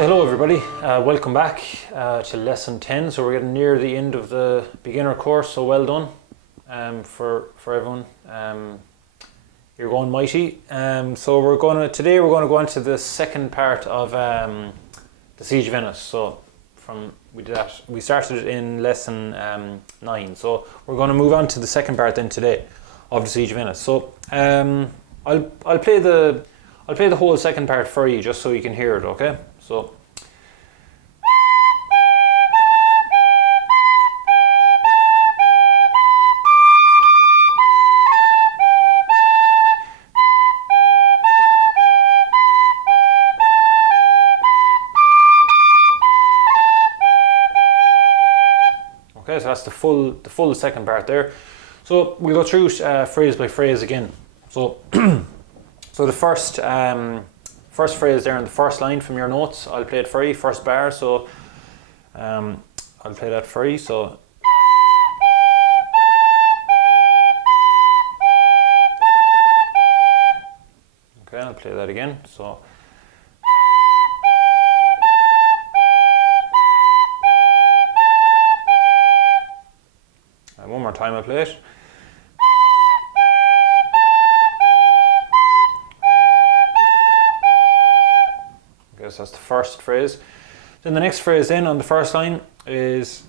Okay, hello everybody, welcome back to lesson 10. So we're getting near the end of the beginner course, so well done for everyone. You're going mighty. So today we're going to go into the second part of the Siege of Ennis. So we started it in lesson 9. So we're going to move on to the second part then today of the Siege of Ennis. So I'll play the whole second part for you just so you can hear it, okay? So okay, so that's the full second part there. So we'll go through phrase by phrase again. So so the first phrase there in the first line from your notes, I'll play it for you, first bar, so I'll play that for you. So okay, I'll play that again. So and one more time I'll play it. So that's the first phrase. Then the next phrase then on the first line is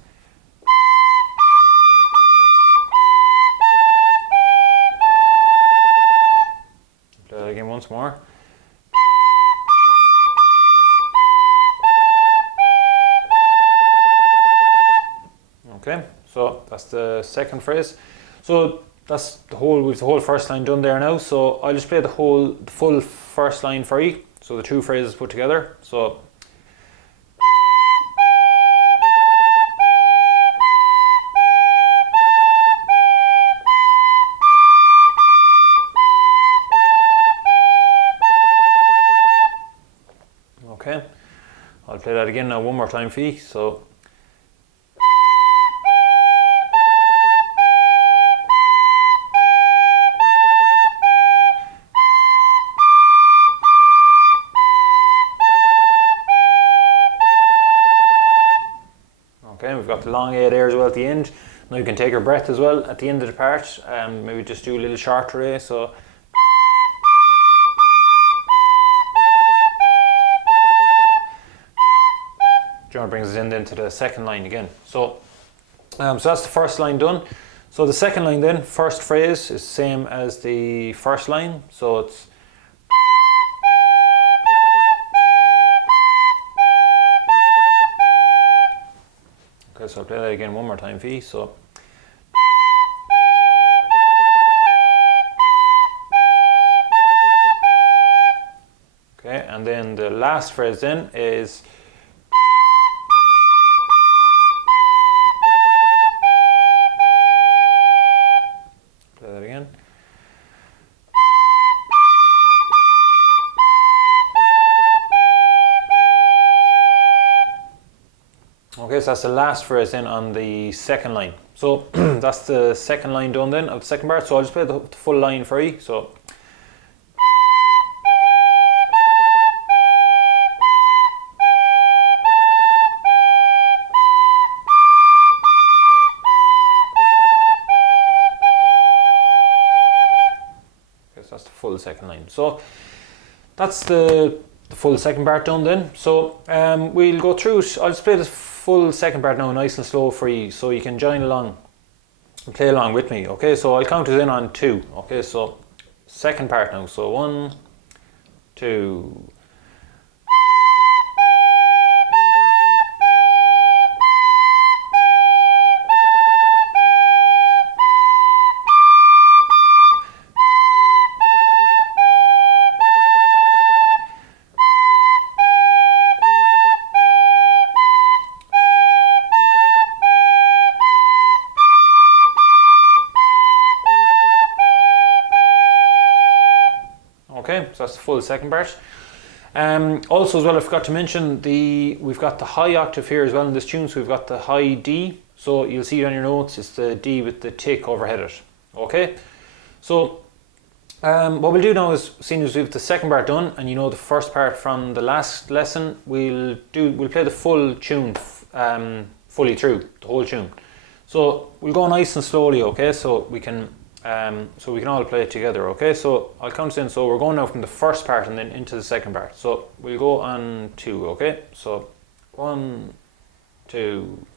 play that again once more. Okay, so that's the second phrase. So that's we've the whole first line done there now. So I'll just play the full first line for you. So the two phrases put together. So okay, I'll play that again now one more time for you. So okay, we've got the long A there as well at the end. Now you can take your breath as well at the end of the part. Maybe just do a little shorter A. So John brings us in then to the second line again. So that's the first line done. So the second line then, first phrase is same as the first line. So it's okay, so I'll play that again one more time for you. So okay, and then the last phrase then is play that again. Okay, so that's the last phrase then on the second line. So that's the second line done then of the second part. So I'll just play the full line for you. So that's the full second line. So that's the full second part done then. So we'll go through it. I'll just play the full second part now nice and slow for you so you can join along and play along with me. Okay, so I'll count it in on 2. Okay, so second part now. So 1, 2. Okay, so that's the full second part. Also as well, I forgot to mention we've got the high octave here as well in this tune, so we've got the high D. So you'll see it on your notes, it's the D with the tick overhead it. Okay, so What we'll do now is, seeing as we've the second part done, and you know the first part from the last lesson, we'll play the full tune, fully through the whole tune. So we'll go nice and slowly, okay? So we can all play it together, okay? So I'll count in. So we're going now from the first part and then into the second part. So we'll go on 2, okay? So 1, 2.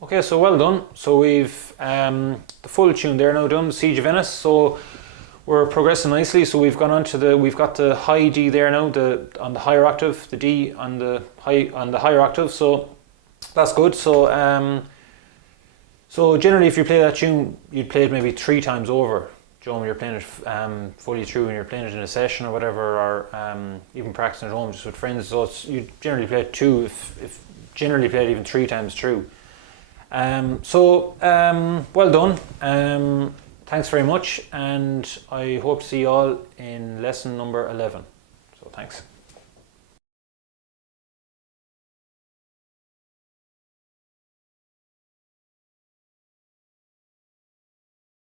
Okay, so well done. So we've the full tune there now done, Siege of Ennis. So we're progressing nicely. So we've gone on to we've got the high D there now, on the higher octave, the D on the higher octave. So that's good. So so generally, if you play that tune, you'd play it maybe 3 times over. Joe, when you're playing it fully through, and you're playing it in a session or whatever, or even practicing at home just with friends. So you generally play it 2, if generally play it even 3 times through. Well done. Thanks very much, and I hope to see you all in lesson number 11. So thanks.